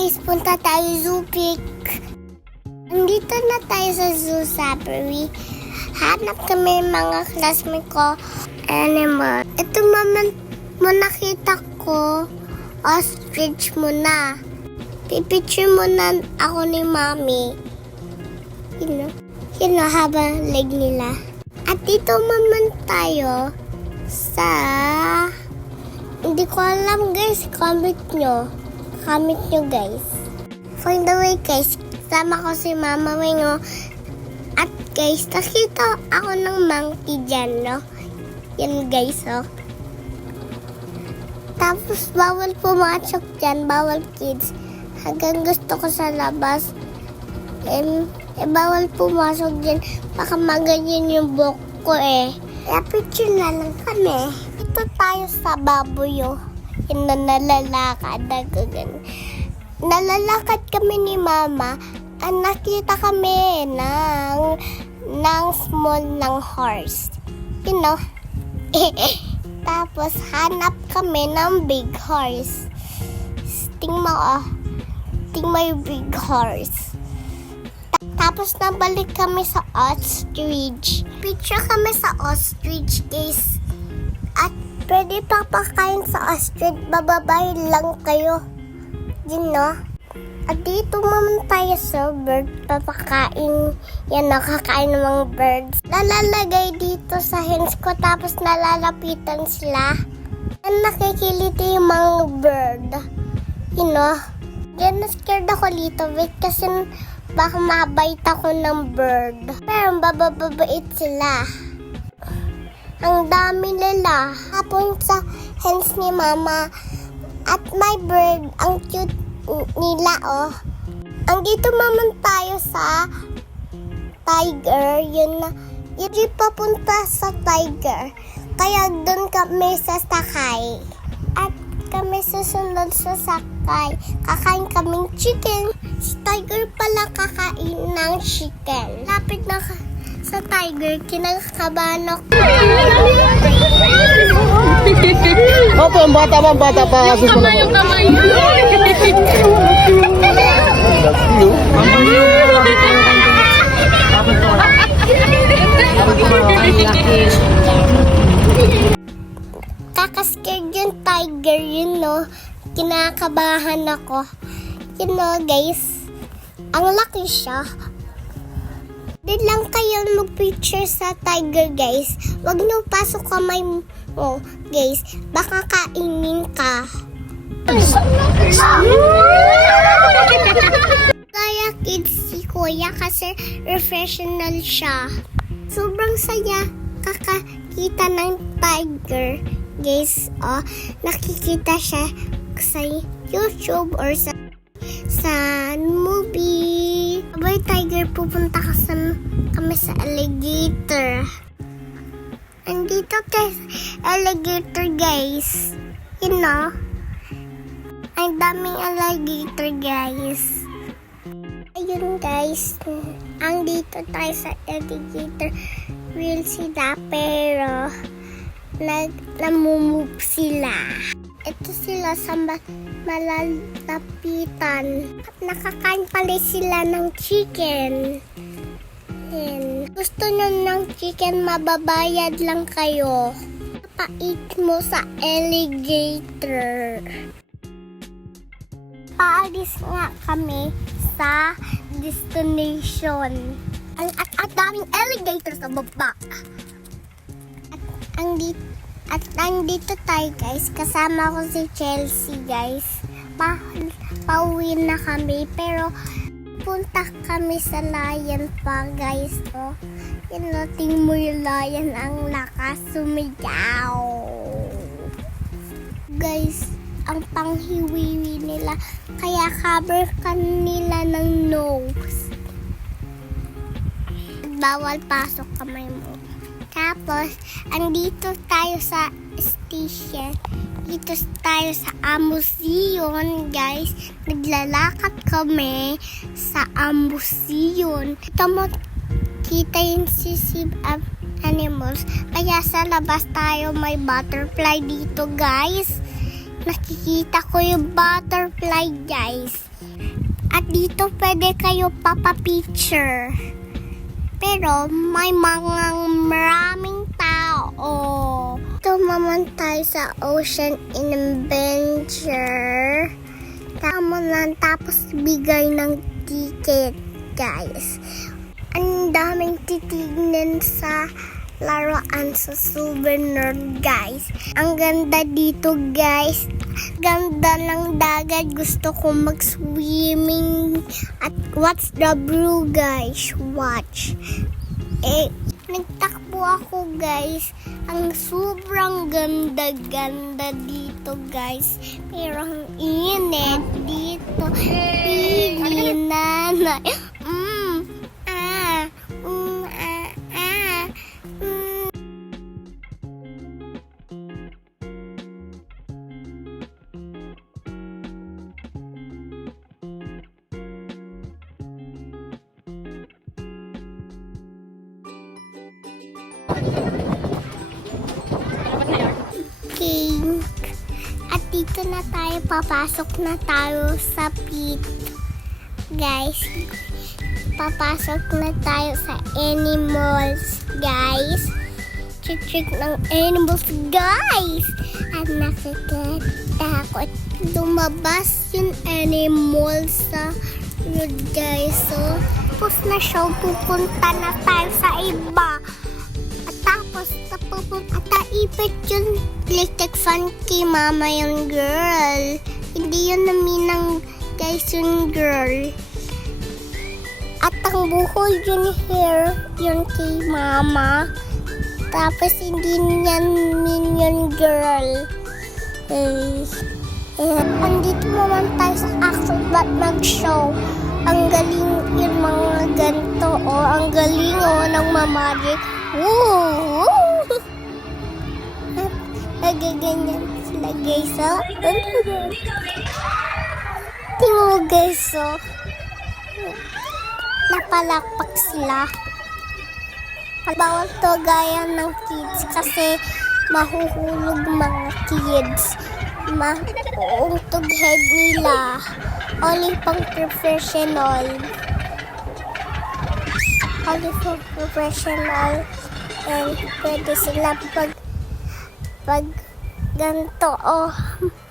guys, punta tayo Zoopik. Andito na tayo sa Zoo Safari. Hanap kami mga classmate ko animal. Ito mo nakita ko, ostrich muna. Pipicture muna ako ni Mami. Haba leg nila. At dito naman tayo sa... Hindi ko alam guys, comment nyo guys. For the way guys, sama ko si Mama Wingo. At guys, nakita ako ng monkey dyan, no? Yan guys, oh. Tapos bawal pumasok dyan, bawal kids. Hanggang gusto ko sa labas. Bawal pumasok dyan. Baka maganyan yung buhok ko eh. Kaya picture na lang kami. Ito tayo sa baboy, oh. Yung nalalakad. Nalalakad kami ni Mama. Nakita kami ng small ng horse. Tapos hanap kami ng big horse. Tingnan mo yung big horse. Tapos nabalik kami sa ostrich. Picture kami sa ostrich guys. At pwede papakain sa ostrich. Bababay lang kayo. Yun, no? At dito naman tayo sa bird. Papakain. Yan, nakakain ng mga birds. Nalalagay dito sa hands ko. Tapos nalalapitan sila. Yan, nakikiliti yung mga bird. You know? Yan, na-scared ako dito. Wait, kasi baka mabait ako ng bird. Pero bababait sila. Ang dami nila. Hapon sa hands ni Mama. At my bird, ang cute nila, oh. Andito naman tayo sa tiger. Yun papunta sa tiger. Kaya doon kami sasakay. At kami susunod sa sakay. Kakain kaming chicken. Si tiger pala kakain ng chicken. Lapit na sa tiger, kinakabahan ako. Opo, ang bata pa. Yung kamay. Kakascared yung tiger, yun, no? Kinakabahan ako. Yun, no, guys. Ang laki siya. Di lang kayo mag-picture sa tiger, guys. Wag nyo pasok kamay mo, guys. Baka kainin ka. Kaya kids si Kuya kasi refreshional siya. Sobrang saya kakakita ng tiger, guys. Oh, nakikita siya sa YouTube or sa movie. Abay tiger, pupunta kami sa alligator. Andito tayo sa alligator, guys. You know? Ang daming alligator, guys. Ayun, guys. Andito tayo sa alligator. Real sila, pero namumove sila. Ito sila sa malalapitan. Nakakain pala sila ng chicken. And gusto nyo ng chicken, mababayad lang kayo. Pait mo sa alligator. Paalis nga kami sa destination. At daming alligator sa baba. At andito tayo, guys. Kasama ko si Chelsea, guys. Pauwi na kami. Pero punta kami sa lion pa, guys. Oh. Tingnan mo yung lion. Ang lakas sumigaw. Guys, ang panghiwiwi nila. Kaya cover ka nila ng nose. Bawal pasok kamay mo. Tapos, andito tayo sa station. Dito tayo sa Amuseum, guys. Naglalakad kami sa Amuseum. Ito mo, kita yung sisib animals. Kaya sa labas tayo, may butterfly dito, guys. nakikita ko yung butterfly, guys. At dito pwede kayo papa-picture. Pero may maraming tao. Ito naman tayo sa Ocean Adventure. Tama lang, tapos bigay ng ticket, guys. Ang daming titignan sa laruan sa souvenir, guys. Ang ganda dito, guys. Ganda ng dagat. Gusto ko mag-swimming. At what's the blue, guys? Watch. Nagtakbo ako, guys. Ang sobrang ganda-ganda dito, guys. Pero ang init dito. Pili nanay. King. At dito na tayo, papasok na tayo sa pit. Guys, papasok na tayo sa animals, guys. Check ng animals, guys. At nakakatakot. Lumabas yung animals sa road, guys. So, tapos na siya, pupunta na tayo sa iba. Tapos taipit yung electric fan kay mama yung girl. Hindi yun naminang, guys, yung girl. At ang buhol yun hair, yun kay mama. Tapos hindi niyan yung girl. Andito naman tayo sa Acrobat mag-show. Ang galing yung mga ganito. Ang galing ng mamagic. Woo! Nagaganyan sila, guys, Tingnan mo, guys, napalakpak sila. Bawal to gaya ng kids kasi mahuhulog mga kids. Mauuntog head nila. Only pang professional. Only for professional. And pwede sila pag ganito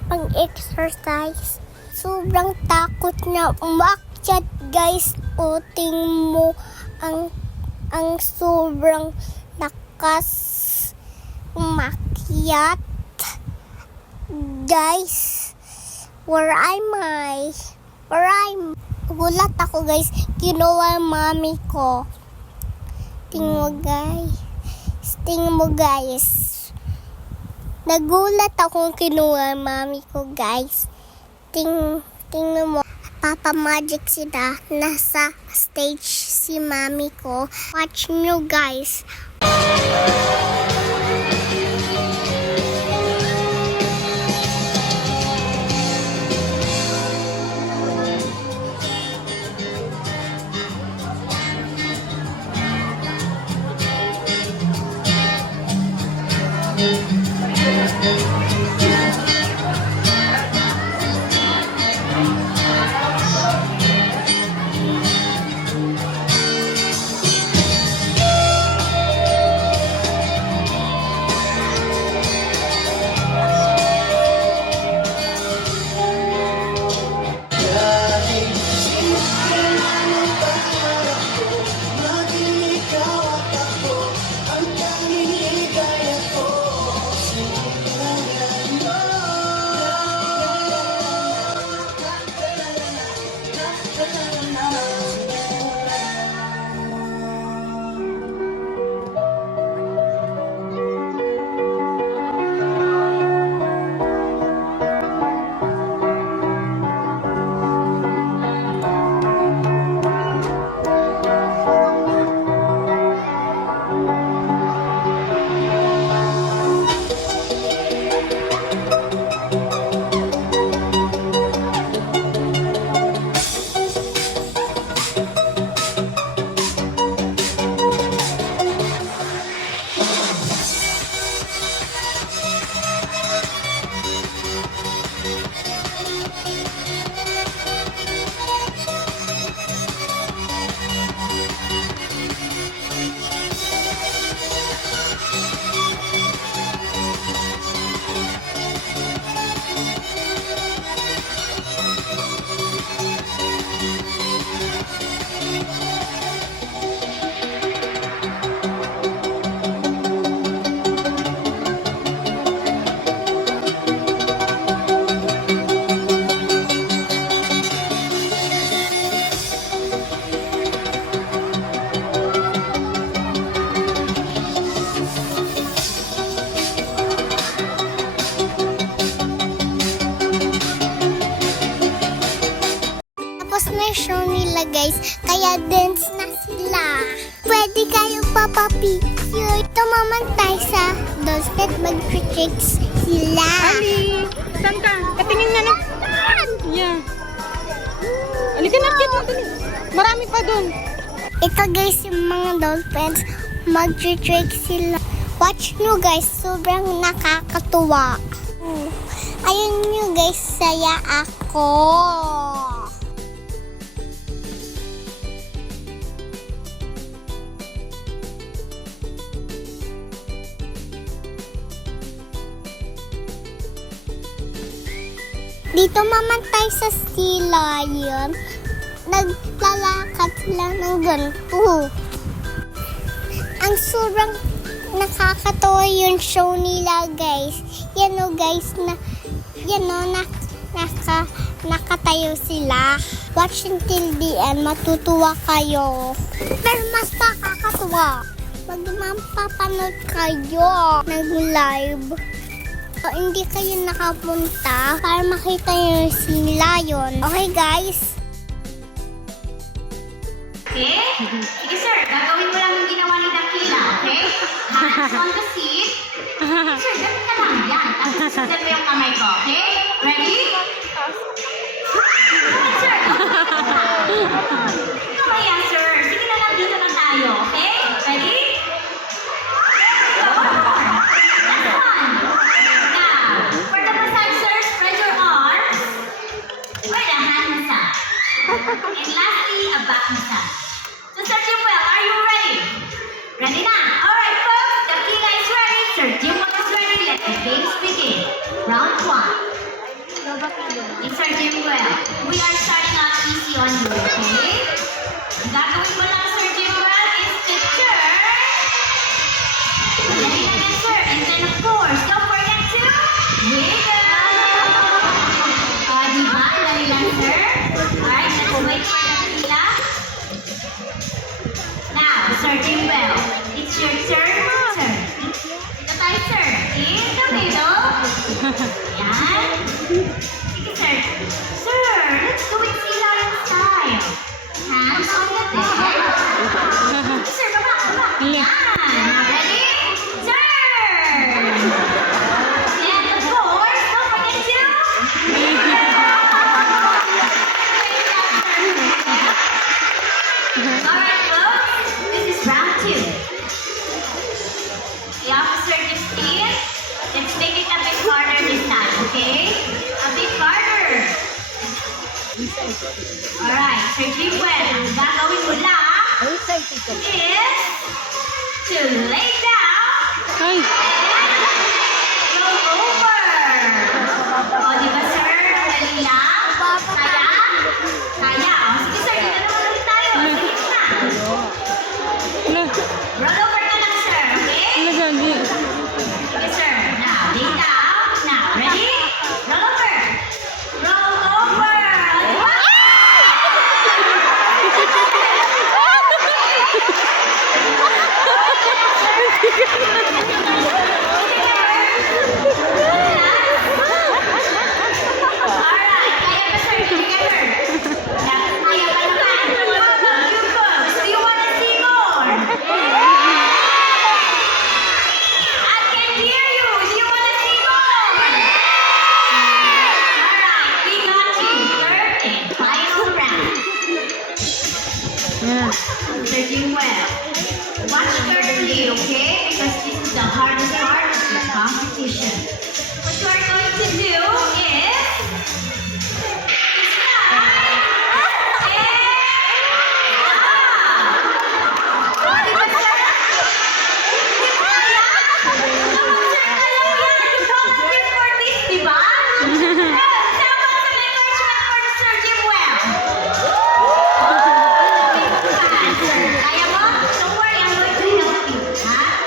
pang-exercise. Sobrang takot na umakyat, guys. Tingnan mo ang sobrang lakas umakyat. Guys, where am I? Gulat ako, guys. Kinuha mami ko. Tingnan mo, guys. Nagulat akong kinuha mami ko, guys. Tingnan mo. Papa Magic sila. Nasa stage si mami ko. Watch nyo, guys. Tapos na yung show nila guys, kaya dance na sila. Pwede kayong papapicture. Tumamantay sa doorstep, mag-tricks sila. Ali, saan ka? Katingin nga na. Yeah. Halika na, kit mo. Marami pa dun. Ito guys, yung mga dolphins, mag-tricks sila. Watch nyo guys, sobrang nakakatuwa. Ayun nyo guys, saya ako. Dito mamantay sa sila yun. Naglalakad sila ng ganito. Ang sobrang nakakatawa yung show nila guys. Yan o guys, nakatayo sila. Watch until the end, matutuwa kayo. Pero mas nakakatuwa pag mapapanood kayo nag-live. O hindi kayo nakapunta para makita nyo sila yun. Okay guys? Okay? Sige sir, gagawin mo lang yung ginawa ni Dakila, okay? Hands on the seat. Sir, ganun ka lang yan. Tapos susundan mo yung kamay ko, okay? Ready? Come on, sir. Come on yan, sir. Sige na lang, dito na tayo, okay? Ready? Last one. Now, for the massage, sir, spread your arms. For the hand massage. And lastly, a back massage. So, Sir Jimwell, are you ready? Ready na? Alright, folks. Dakila is ready. Sir Jimwell is ready. Let the games begin. Round 1. It's Sir Jimwell. We are starting out easy on you, okay? Ang gagawin mo lang, Sir Jimwell, is to turn. Dali na yan, sir. And then, of course, don't forget to wiggle. Diba? Dali lang, sir. Alright, let's wait for Dakila. Now, Sir Jimwell, it's your turn to turn. Ito tayo, sir. In the middle. Yan. Sige, sir. Sir, let's do it Silayan style. Hands on the deck. Sir, baba. Yan. Now, ready? Turn. And of course, don't forget to Alright, folks, this is round 2. The officer just in. Let's make it a bit harder this time, okay? A bit harder. Alright, Sir Jimwell, ang gagawin mo lang is to lay down Ay, and roll over. O, di ba, sir? Dali lang. Kaya? Kaya. O, sige, sir. Dito naman ulit tayo. Sige na. ala, Roll over ka lang, sir. Okay? ala, gagi. Sige, sir. Now, lay down. Now, ready? Roll over. Roll over. O, di ba? Alright, kaya ba, sir? Sige, sir. Kaya pa naman. You folks, do you wanna see more? I can hear you. Do you wanna see more? Alright, we got you. Third and final round. Yeah. Sir Jimwell, watch carefully, okay? Because this is the hardest part of the competition. What you are going to do is slide and stop. Oh, di ba, sir? Di ba kaya? Naman, sir, kaya yan. You volunteered for this, di ba? Good. How about some encouragement for Sir Jimwell? Kaya mo? Don't worry, I'm going to help you. Ha?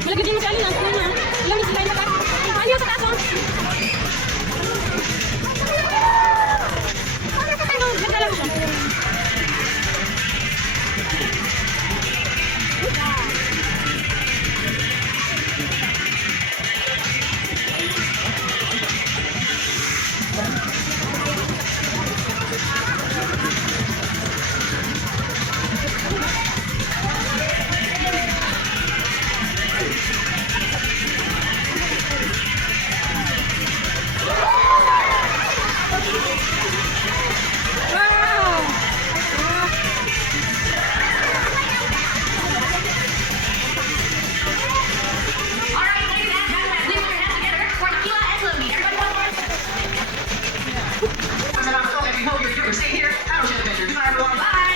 Malagay din mo si Alin. Ang kanya. Ilang ni sila yung taas. Alin sa taas, oh. Nagdala mo siya. Alright, ladies and gentlemen, please put your hands together for Tequila and Flamingo. I'm gonna go and hold your drink. Stay here. I don't share the picture. Goodbye, everyone. Bye.